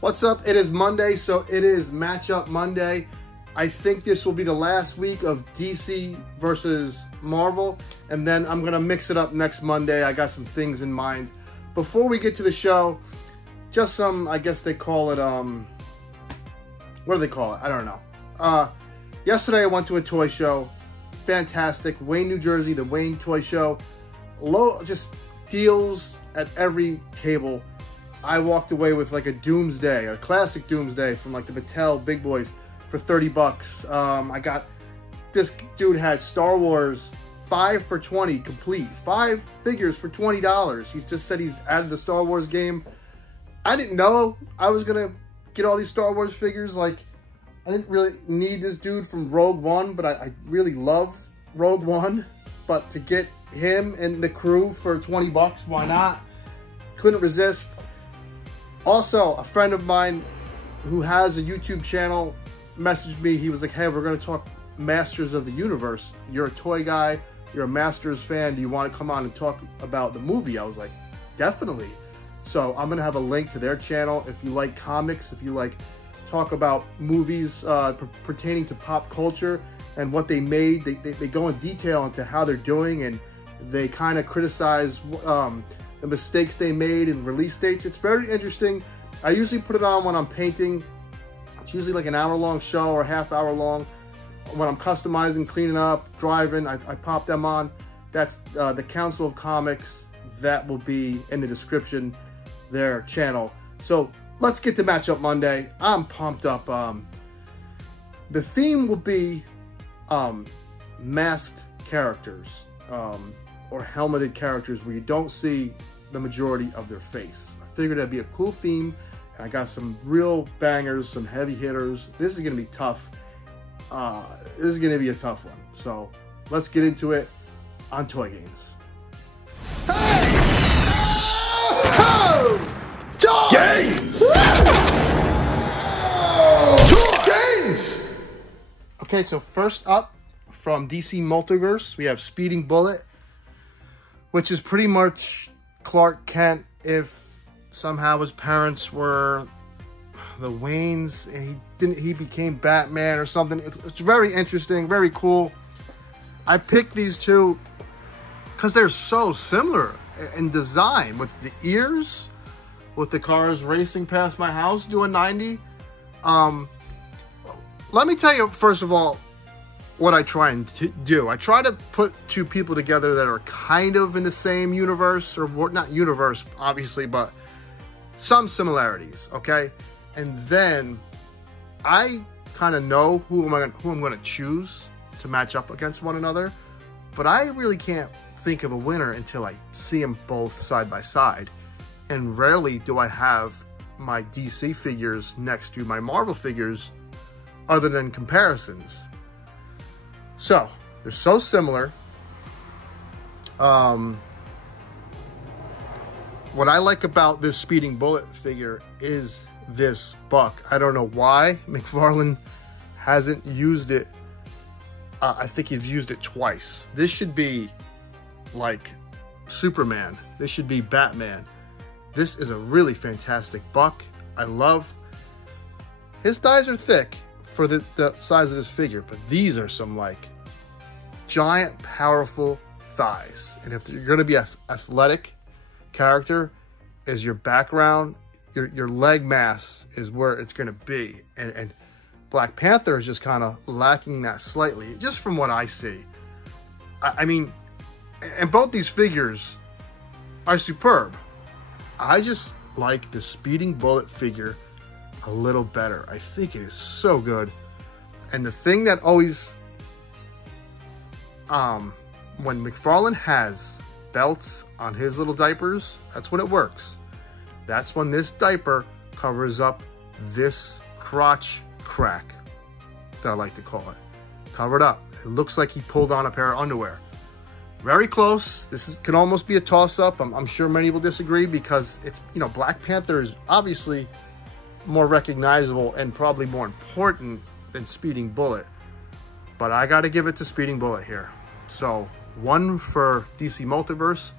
What's up? It is Monday, so it is Matchup Monday. I think this will be the last week of DC versus Marvel, and then I'm going to mix it up next Monday. I got some things in mind. Before we get to the show, just some, I guess they call it, what do they call it? I don't know. Yesterday I went to a toy show. Fantastic. Wayne, New Jersey, the Wayne Toy Show. Just deals at every table. I walked away with like a Doomsday, a classic Doomsday from like the Mattel Big Boys for 30 bucks. I got, this dude had Star Wars 5 for 20 complete. 5 figures for $20. He's just said he's added the Star Wars game. I didn't know I was going to get all these Star Wars figures. Like, I didn't really need this dude from Rogue One, but I really love Rogue One. But to get him and the crew for 20 bucks, why not? Couldn't resist. Also, a friend of mine who has a YouTube channel messaged me. He was like, hey, we're going to talk Masters of the Universe. You're a toy guy. You're a Masters fan. Do you want to come on and talk about the movie? I was like, definitely. So I'm going to have a link to their channel. If you like comics, if you like talk about movies pertaining to pop culture and what they made, they go in detail into how they're doing, and they kind of criticize the mistakes they made and release dates. It's very interesting. I usually put it on when I'm painting. It's usually like an hour-long show or a half-hour long. When I'm customizing, cleaning up, driving, I pop them on. That's the Council of Comics. That will be in the description, their channel. So let's get to Matchup Monday. I'm pumped up. The theme will be masked characters. Or helmeted characters where you don't see the majority of their face. I figured that'd be a cool theme, and I got some real bangers, some heavy hitters. This is gonna be tough. This is gonna be a tough one. So let's get into it on Toy Games. Hey! Toy Games! Toy Games! Okay, so first up from DC Multiverse, we have Speeding Bullet, which is pretty much Clark Kent if somehow his parents were the Waynes and he became Batman or something. It's very interesting, very cool. I picked these two because they're so similar in design, with the ears, with the cars racing past my house doing 90. Let me tell you, first of all, what I try and do. I try to put two people together that are kind of in the same universe, or not universe, obviously, but some similarities, okay? And then I kind of know who I'm going to choose to match up against one another, but I really can't think of a winner until I see them both side by side. And rarely do I have my DC figures next to my Marvel figures other than comparisons. So, they're so similar. What I like about this Speeding Bullet figure is this buck. I don't know why McFarlane hasn't used it. I think he's used it twice. This should be like Superman. This should be Batman. This is a really fantastic buck. I love. His thighs are thick for the size of this figure, but these are some like giant, powerful thighs. And if you're going to be an athletic character, is your background, your leg mass is where it's going to be. And Black Panther is just kind of lacking that slightly, just from what I see. I mean, and both these figures are superb. I just like the Speeding Bullet figure a little better. I think it is so good. And the thing that always, when McFarlane has belts on his little diapers, that's when it works. That's when this diaper covers up this crotch crack, that I like to call it. Covered up. It looks like he pulled on a pair of underwear. Very close. This can almost be a toss-up. I'm sure many will disagree because it's, you know, Black Panther is obviously more recognizable and probably more important than Speeding Bullet. But I got to give it to Speeding Bullet here. So 1 for DC Multiverse,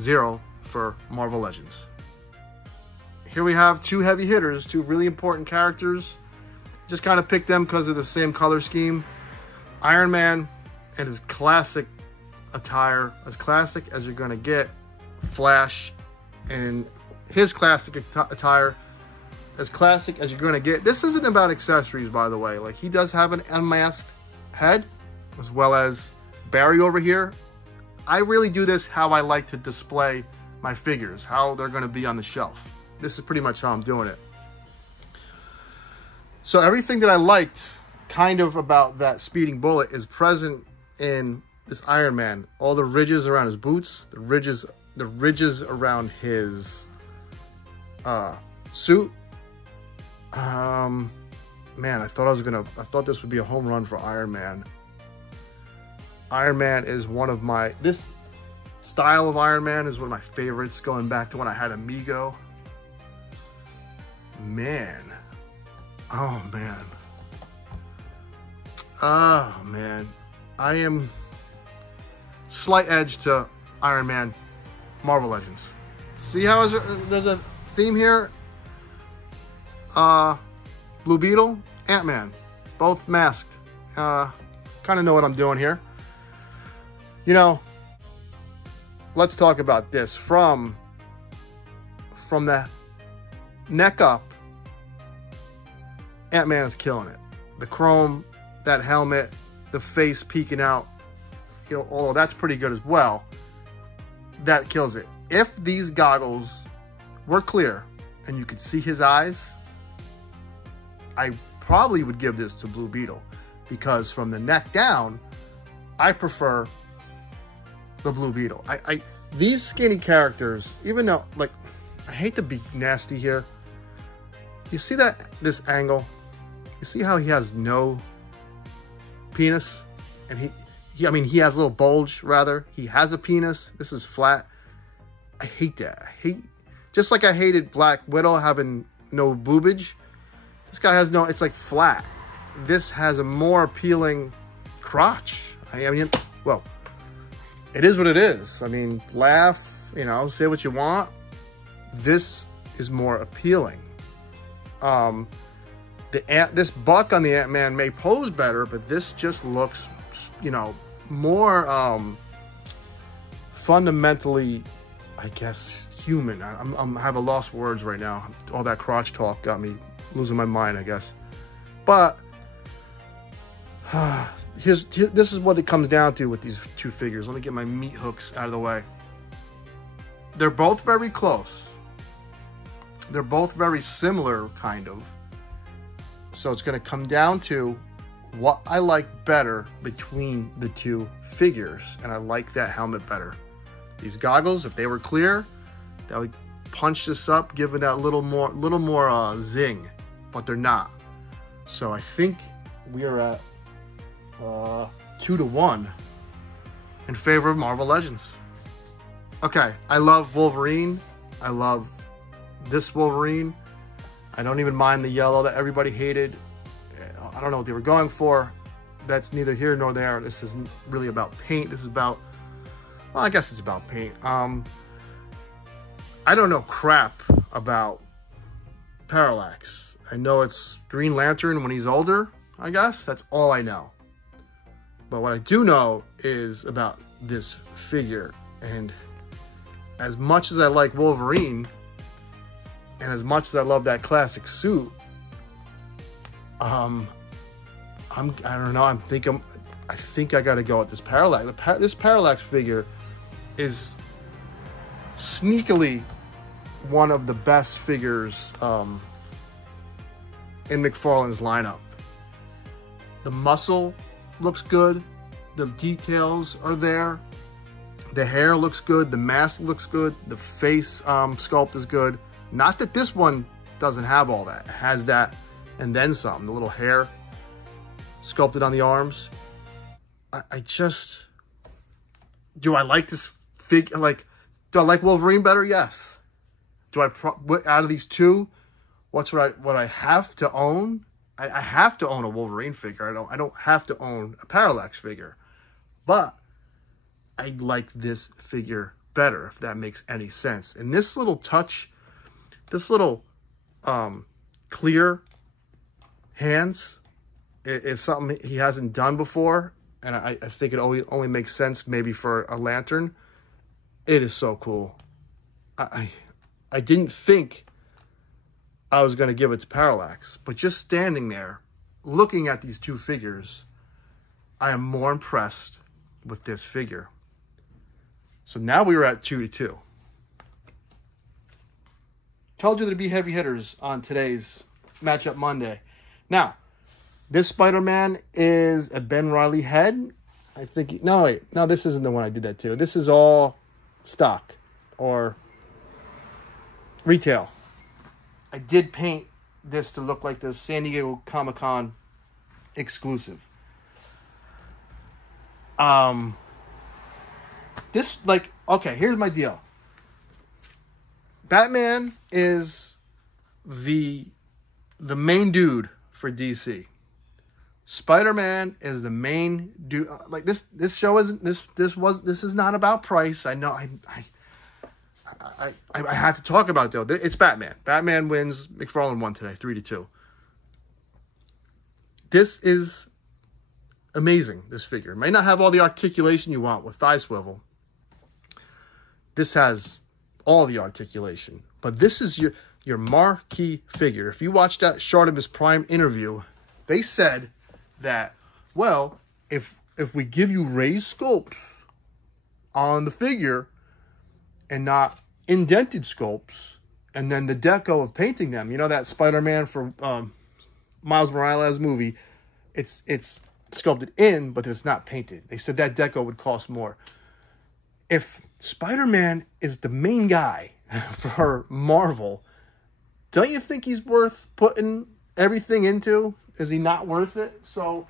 0 for Marvel Legends. here we have two heavy hitters, two really important characters. Just kind of picked them because of the same color scheme. Iron Man and his classic attire, as classic as you're going to get. Flash and his classic attire, as classic as you're going to get. This isn't about accessories, by the way. Like, he does have an unmasked head, as well as Barry over here. I really do this how I like to display my figures, how they're going to be on the shelf. This is pretty much how I'm doing it. So everything that I liked kind of about that speeding bullet is present in this Iron Man. All the ridges around his boots, the ridges around his suit. Man, I thought this would be a home run for Iron Man. Iron Man is one of my, this style of Iron Man is one of my favorites, going back to when I had Amigo. Man. Oh, man. Oh, man. I am slight edge to Iron Man Marvel Legends. See how there's a theme here? Blue Beetle, AntMan, both masked. Kind of know what I'm doing here. You know, let's talk about this. From the neck up, AntMan is killing it. The chrome, that helmet, the face peeking out, you know, although that's pretty good as well. That kills it. If these goggles were clear and you could see his eyes, I probably would give this to Blue Beetle, because from the neck down, I prefer the Blue Beetle. These skinny characters, even though, like, I hate to be nasty here. You see this angle? You see how he has no penis? And he has a little bulge, rather. He has a penis. This is flat. I hate that. Just like I hated Black Widow having no boobage. This guy has no, it's like flat. This has a more appealing crotch. I mean, well, it is what it is. I mean, laugh, you know, say what you want. This is more appealing. This buck on the Ant-Man may pose better, but this just looks, you know, more fundamentally, I guess, human. I have a lost words right now. All that crotch talk got me losing my mind, I guess. But this is what it comes down to with these two figures. Let me get my meat hooks out of the way. They're both very close. They're both very similar, kind of. So it's going to come down to what I like better between the two figures. And I like that helmet better. These goggles, if they were clear, that would punch this up, give it that little more zing. But they're not. So I think we are at 2-1 in favor of Marvel Legends. Okay, I love Wolverine. I love this Wolverine. I don't even mind the yellow that everybody hated. I don't know what they were going for. That's neither here nor there. This isn't really about paint. This is about, well, I guess it's about paint. I don't know crap about Parallax. I know it's Green Lantern when he's older, I guess. That's all I know. But what I do know is about this figure. And as much as I like Wolverine, and as much as I love that classic suit, I don't know. I think I got to go with this Parallax. This Parallax figure is sneakily one of the best figures in McFarlane's lineup. The muscle looks good. The details are there. The hair looks good. The mask looks good. The face sculpt is good. Not that this one doesn't have all that. It has that and then some. The little hair sculpted on the arms. I just... Do I like this figure? Like, do I like Wolverine better? Yes. Do I... out of these two, what I have to own? I have to own a Wolverine figure. I don't have to own a Parallax figure. But I like this figure better, if that makes any sense. And this little touch This little clear hands is something he hasn't done before. And I think it only makes sense maybe for a lantern. It is so cool. I didn't think I was going to give it to Parallax. But just standing there, looking at these two figures, I am more impressed with this figure. So now we were at 2-2. Told you there'd be heavy hitters on today's Matchup Monday. Now, this Spider-Man is a Ben Reilly head. I think... No, wait. No, this isn't the one I did that to. This is all stock or retail. I did paint this to look like the San Diego Comic-Con exclusive. This, like... Okay, here's my deal. Batman is the main dude for DC. Spider-Man is the main dude. Like this show isn't this is not about price. I know. I have to talk about it though. It's Batman. Batman wins. McFarlane won today, 3-2. This is amazing. This figure it may not have all the articulation you want with thigh swivel. This has all the articulation, but this is your marquee figure. If you watch that Shartimus Prime interview, they said that, well, if we give you raised sculpts on the figure and not indented sculpts, and then the deco of painting them, you know that Spider-Man for Miles Morales movie, it's sculpted in, but it's not painted. They said that deco would cost more. If Spider-Man is the main guy for Marvel, don't you think he's worth putting everything into? Is he not worth it? So,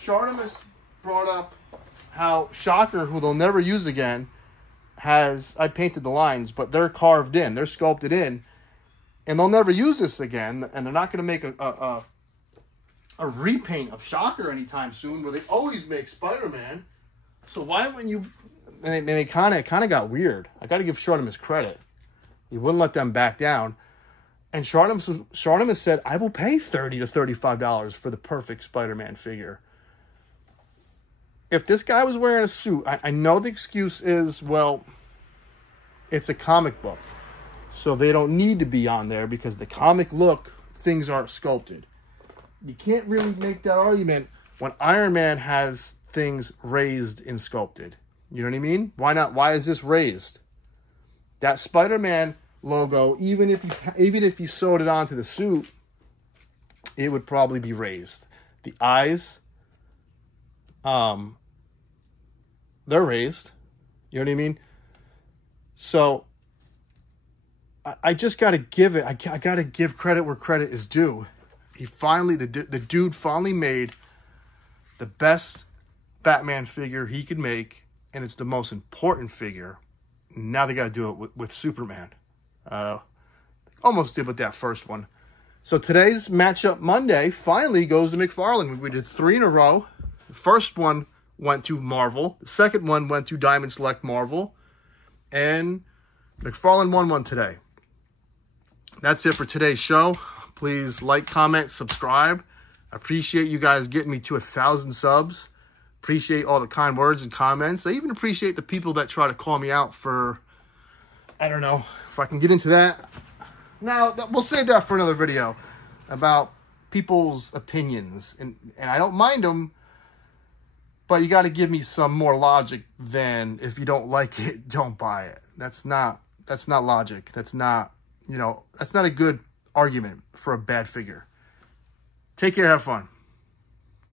Shartimus brought up how Shocker, who they'll never use again, I painted the lines, but they're carved in. They're sculpted in. And they'll never use this again. And they're not going to make a repaint of Shocker anytime soon, where they always make Spider-Man. So why wouldn't you... And they kind of got weird. I got to give Shartimus credit. He wouldn't let them back down. And Shartimus said, I will pay $30 to $35 for the perfect Spider-Man figure. If this guy was wearing a suit, I know the excuse is, well, it's a comic book. So they don't need to be on there because the comic look, things aren't sculpted. You can't really make that argument when Iron Man has things raised and sculpted. You know what I mean? Why not? Why is this raised? That Spider-Man logo, even if you sewed it onto the suit, it would probably be raised. The eyes, they're raised. You know what I mean? So I just got to give it. I got to give credit where credit is due. The dude finally made the best Batman figure he could make. And it's the most important figure. Now they got to do it with Superman. Almost did with that first one. So today's Matchup Monday finally goes to McFarlane. We did 3 in a row. The first one went to Marvel. The second one went to Diamond Select Marvel. And McFarlane won one today. That's it for today's show. Please like, comment, subscribe. I appreciate you guys getting me to 1,000 subs. Appreciate all the kind words and comments. I even appreciate the people that try to call me out for, I don't know if I can get into that. Now, we'll save that for another video about people's opinions. And I don't mind them, but you got to give me some more logic than if you don't like it, don't buy it. That's not logic. That's not, that's not a good argument for a bad figure. Take care, have fun.